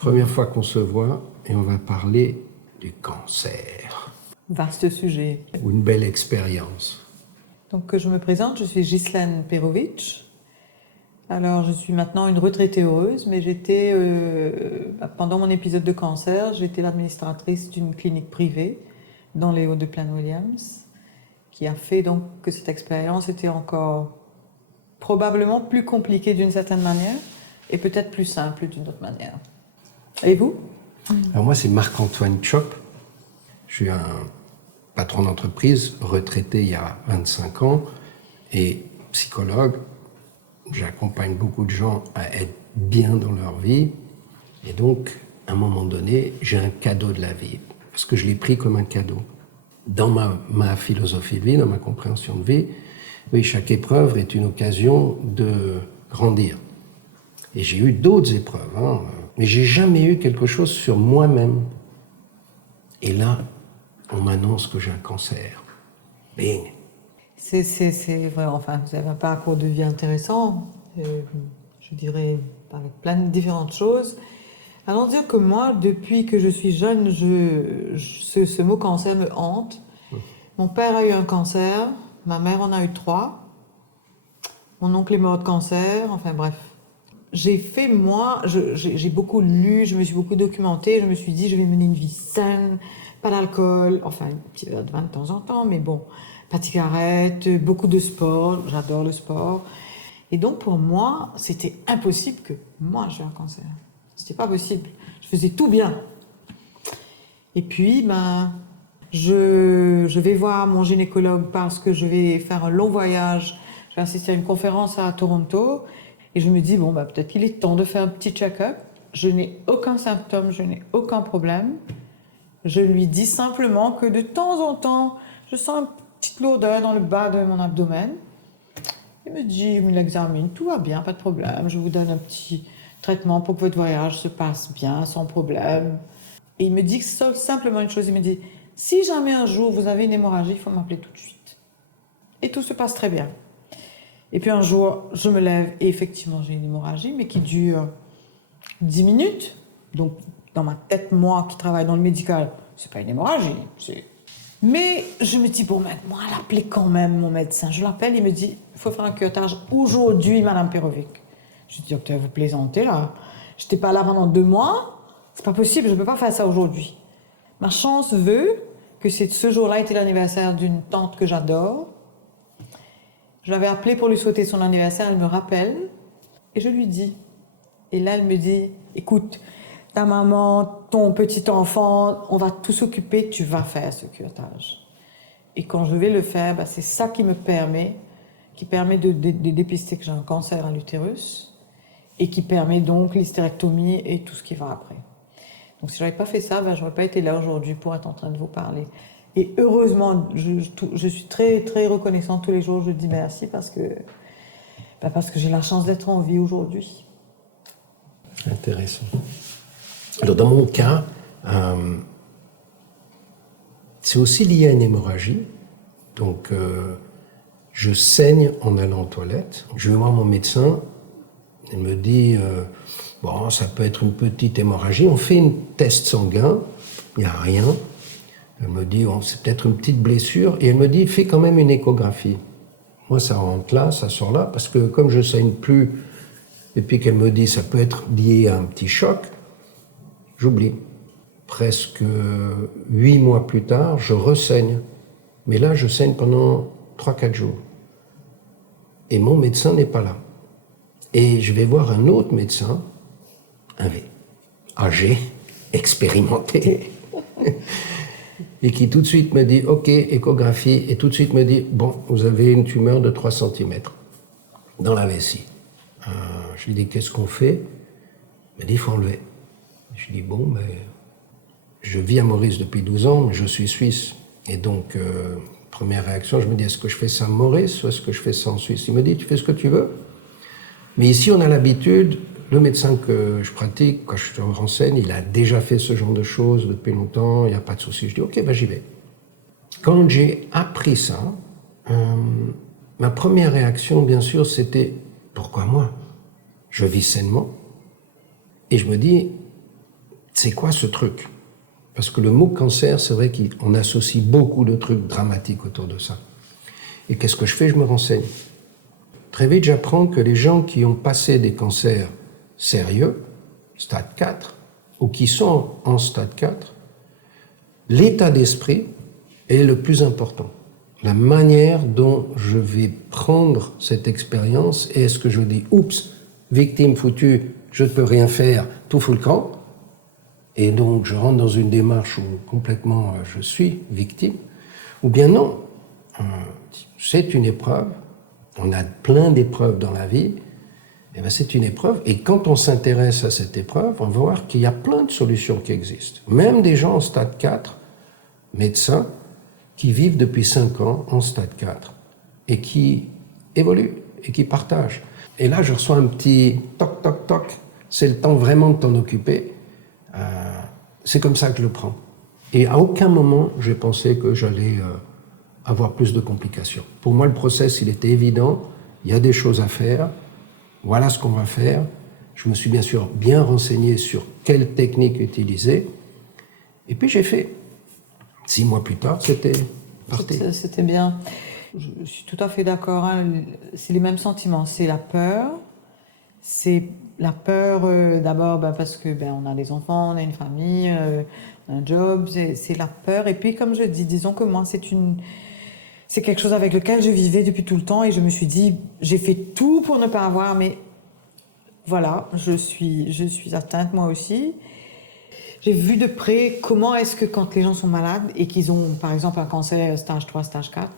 Première fois qu'on se voit et on va parler du cancer. Vaste sujet. Ou une belle expérience. Donc je me présente, je suis Ghislaine Perovic. Alors je suis maintenant une retraitée heureuse, mais j'étais, pendant mon épisode de cancer, j'étais l'administratrice d'une clinique privée dans les Hauts-de-Plaine-Williams, qui a fait donc que cette expérience était encore probablement plus compliquée d'une certaine manière et peut-être plus simple d'une autre manière. Et vous? Alors moi, c'est Marc-Antoine Chop. Je suis un patron d'entreprise, retraité il y a 25 ans et psychologue. J'accompagne beaucoup de gens à être bien dans leur vie. Et donc, à un moment donné, j'ai un cadeau de la vie. Parce que je l'ai pris comme un cadeau. Dans ma philosophie de vie, dans ma compréhension de vie, oui, chaque épreuve est une occasion de grandir. Et j'ai eu d'autres épreuves, mais j'ai jamais eu quelque chose sur moi-même. Et là, on m'annonce que j'ai un cancer. Bing! C'est vrai, enfin, vous avez un parcours de vie intéressant, je dirais, avec plein de différentes choses. Allons dire que moi, depuis que je suis jeune, ce mot cancer me hante. Mon père a eu un cancer, ma mère en a eu 3, mon oncle est mort de cancer, enfin bref. J'ai fait, moi, j'ai beaucoup lu, je me suis beaucoup documentée, je me suis dit, je vais mener une vie saine, pas d'alcool, enfin, un petit verre de vin de temps en temps, mais bon, pas de cigarette, beaucoup de sport, j'adore le sport. Et donc, pour moi, c'était impossible que moi, j'ai un cancer. C'était pas possible. Je faisais tout bien. Et puis, je vais voir mon gynécologue parce que je vais faire un long voyage. Je vais assister à une conférence à Toronto. Et je me dis, bon, peut-être qu'il est temps de faire un petit check-up. Je n'ai aucun symptôme, je n'ai aucun problème. Je lui dis simplement que de temps en temps, je sens une petite lourdeur dans le bas de mon abdomen. Il me dit, il l'examine, tout va bien, pas de problème. Je vous donne un petit traitement pour que votre voyage se passe bien, sans problème. Et il me dit simplement une chose, il me dit, si jamais un jour vous avez une hémorragie, il faut m'appeler tout de suite. Et tout se passe très bien. Et puis un jour, je me lève et effectivement, j'ai une hémorragie, mais qui dure 10 minutes. Donc, dans ma tête, moi qui travaille dans le médical, c'est pas une hémorragie. Mais je me dis, bon, moi, l'appeler quand même, mon médecin. Je l'appelle, il me dit, il faut faire un curettage aujourd'hui, Madame Perovic. Je dis, docteur, vous plaisantez là. Je n'étais pas là pendant 2 mois. C'est pas possible, je ne peux pas faire ça aujourd'hui. Ma chance veut que ce jour-là était l'anniversaire d'une tante que j'adore. Je l'avais appelée pour lui souhaiter son anniversaire, elle me rappelle et je lui dis. Et là, elle me dit, écoute, ta maman, ton petit enfant, on va tout s'occuper, tu vas faire ce curettage. Et quand je vais le faire, c'est ça qui permet de dépister que j'ai un cancer à l'utérus et qui permet donc l'hystérectomie et tout ce qui va après. Donc si je n'avais pas fait ça, je n'aurais pas été là aujourd'hui pour être en train de vous parler. Et heureusement, je suis très, très reconnaissante tous les jours. Je dis merci parce que j'ai la chance d'être en vie aujourd'hui. Intéressant. Alors dans mon cas, c'est aussi lié à une hémorragie. Donc je saigne en allant aux toilettes. Je vais voir mon médecin. Il me dit, bon, ça peut être une petite hémorragie. On fait un test sanguin, il n'y a rien. Elle me dit, oh, c'est peut-être une petite blessure. Et elle me dit, fais quand même une échographie. Moi, ça rentre là, ça sort là, parce que comme je ne saigne plus, et puis qu'elle me dit, ça peut être lié à un petit choc, j'oublie. Presque 8 mois plus tard, je ressaigne. Mais là, je saigne pendant 3-4 jours. Et mon médecin n'est pas là. Et je vais voir un autre médecin, âgé, expérimenté, et qui tout de suite me dit, ok, échographie, et tout de suite me dit, bon, vous avez une tumeur de 3 cm dans la vessie. Je lui dis, qu'est-ce qu'on fait? Il me dit, il faut enlever. Je lui dis, bon, mais je vis à Maurice depuis 12 ans, mais je suis suisse. Et donc, première réaction, je me dis, est-ce que je fais ça à Maurice ou est-ce que je fais ça en Suisse? Il me dit, tu fais ce que tu veux. Mais ici, on a l'habitude, le médecin que je pratique, quand je te renseigne, il a déjà fait ce genre de choses depuis longtemps, il n'y a pas de souci. Je dis, ok, j'y vais. Quand j'ai appris ça, ma première réaction, bien sûr, c'était, pourquoi moi? Je vis sainement. Et je me dis, c'est quoi ce truc? Parce que le mot cancer, c'est vrai qu'on associe beaucoup de trucs dramatiques autour de ça. Et qu'est-ce que je fais? Je me renseigne. Très vite, j'apprends que les gens qui ont passé des cancers sérieux, stade 4, ou qui sont en stade 4, l'état d'esprit est le plus important. La manière dont je vais prendre cette expérience, et est-ce que je dis « oups, victime foutue, je ne peux rien faire, tout fout le camp », et donc je rentre dans une démarche où complètement je suis victime, ou bien non, c'est une épreuve, on a plein d'épreuves dans la vie, et bien c'est une épreuve, et quand on s'intéresse à cette épreuve, on va voir qu'il y a plein de solutions qui existent. Même des gens en stade 4, médecins, qui vivent depuis 5 ans en stade 4, et qui évoluent, et qui partagent. Et là, je reçois un petit toc, toc, toc, c'est le temps vraiment de t'en occuper. C'est comme ça que je le prends. Et à aucun moment, j'ai pensé que j'allais avoir plus de complications. Pour moi, le process, il était évident. Il y a des choses à faire. Voilà ce qu'on va faire. Je me suis bien sûr bien renseigné sur quelle technique utiliser. Et puis j'ai fait. 6 mois plus tard, c'était parti. C'était bien. Je suis tout à fait d'accord. Hein. C'est les mêmes sentiments. C'est la peur. C'est la peur d'abord parce que on a des enfants, on a une famille, on a un job. C'est la peur. Et puis comme je dis, disons que moi c'est quelque chose avec lequel je vivais depuis tout le temps et je me suis dit, j'ai fait tout pour ne pas avoir, mais voilà, je suis atteinte moi aussi. J'ai vu de près comment est-ce que quand les gens sont malades et qu'ils ont par exemple un cancer stage 3, stage 4,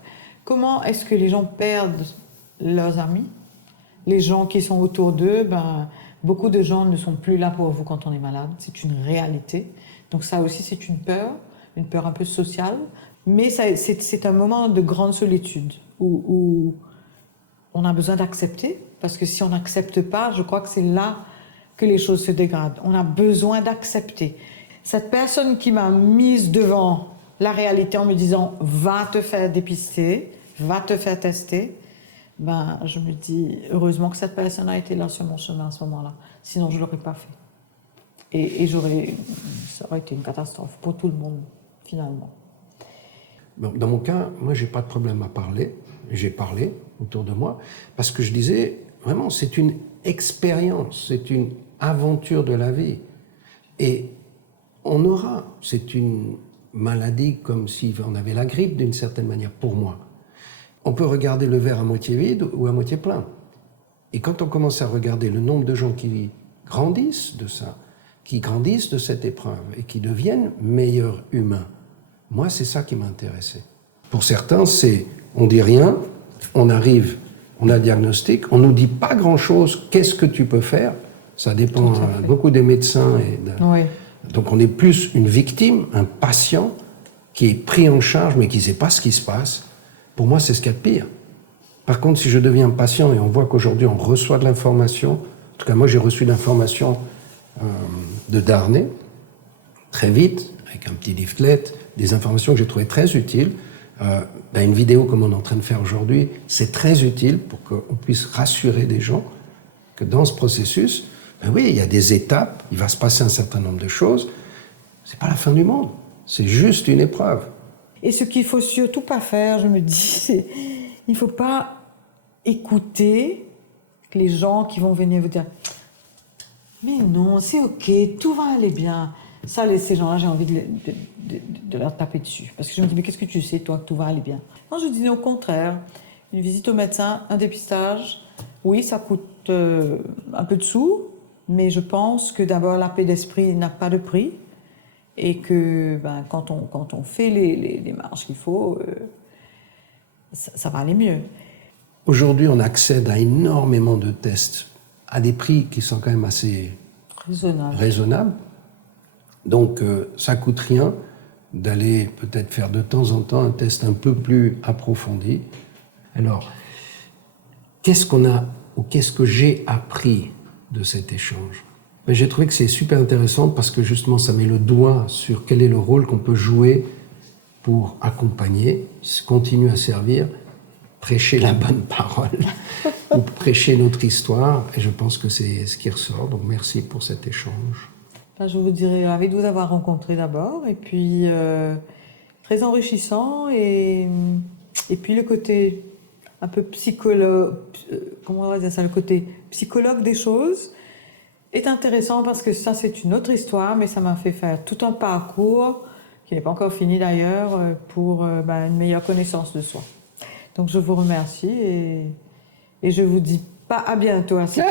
comment est-ce que les gens perdent leurs amis, les gens qui sont autour d'eux, beaucoup de gens ne sont plus là pour vous quand on est malade, c'est une réalité. Donc ça aussi c'est une peur un peu sociale. Mais c'est un moment de grande solitude où on a besoin d'accepter, parce que si on n'accepte pas, je crois que c'est là que les choses se dégradent. On a besoin d'accepter. Cette personne qui m'a mise devant la réalité en me disant « va te faire dépister, va te faire tester », je me dis heureusement que cette personne a été là sur mon chemin à ce moment-là. Sinon, je ne l'aurais pas fait. Et ça aurait été une catastrophe pour tout le monde, finalement. Dans mon cas, moi, j'ai pas de problème à parler. J'ai parlé autour de moi parce que je disais, vraiment, c'est une expérience, c'est une aventure de la vie. Et c'est une maladie comme si on avait la grippe d'une certaine manière, pour moi. On peut regarder le verre à moitié vide ou à moitié plein. Et quand on commence à regarder le nombre de gens qui grandissent de ça, qui grandissent de cette épreuve et qui deviennent meilleurs humains, moi, c'est ça qui m'a intéressé. Pour certains, on dit rien, on arrive, on a le diagnostic, on nous dit pas grand-chose, qu'est-ce que tu peux faire? Ça dépend beaucoup des médecins. Oui. Donc on est plus une victime, un patient qui est pris en charge mais qui ne sait pas ce qui se passe. Pour moi, c'est ce qu'il y a de pire. Par contre, si je deviens patient et on voit qu'aujourd'hui on reçoit de l'information, en tout cas moi j'ai reçu l'information de Darnay, très vite, avec un petit leaflet, des informations que j'ai trouvées très utiles. Une vidéo comme on est en train de faire aujourd'hui, c'est très utile pour qu'on puisse rassurer des gens que dans ce processus, oui, il y a des étapes, il va se passer un certain nombre de choses. C'est pas la fin du monde, c'est juste une épreuve. Et ce qu'il faut surtout pas faire, je me dis, c'est il faut pas écouter les gens qui vont venir vous dire « Mais non, c'est ok, tout va aller bien ». Ça, ces gens-là, j'ai envie de leur taper dessus. Parce que je me dis, mais qu'est-ce que tu sais, toi, que tout va aller bien? Non, je dis au contraire. Une visite au médecin, un dépistage, oui, ça coûte un peu de sous, mais je pense que d'abord, la paix d'esprit n'a pas de prix. Et que quand on fait les démarches qu'il faut, ça va aller mieux. Aujourd'hui, on accède à énormément de tests à des prix qui sont quand même assez raisonnables. Donc, ça ne coûte rien d'aller peut-être faire de temps en temps un test un peu plus approfondi. Alors, qu'est-ce que j'ai appris de cet échange? J'ai trouvé que c'est super intéressant parce que justement, ça met le doigt sur quel est le rôle qu'on peut jouer pour accompagner, continuer à servir, prêcher la bonne parole ou prêcher notre histoire. Et je pense que c'est ce qui ressort. Donc, merci pour cet échange. Enfin, je vous dirais ravi de vous avoir rencontré d'abord, et puis très enrichissant, et puis le côté un peu psychologue, comment on va dire ça, le côté psychologue des choses est intéressant parce que ça c'est une autre histoire, mais ça m'a fait faire tout un parcours qui n'est pas encore fini d'ailleurs pour une meilleure connaissance de soi. Donc je vous remercie et je vous dis pas à bientôt à 6 heures.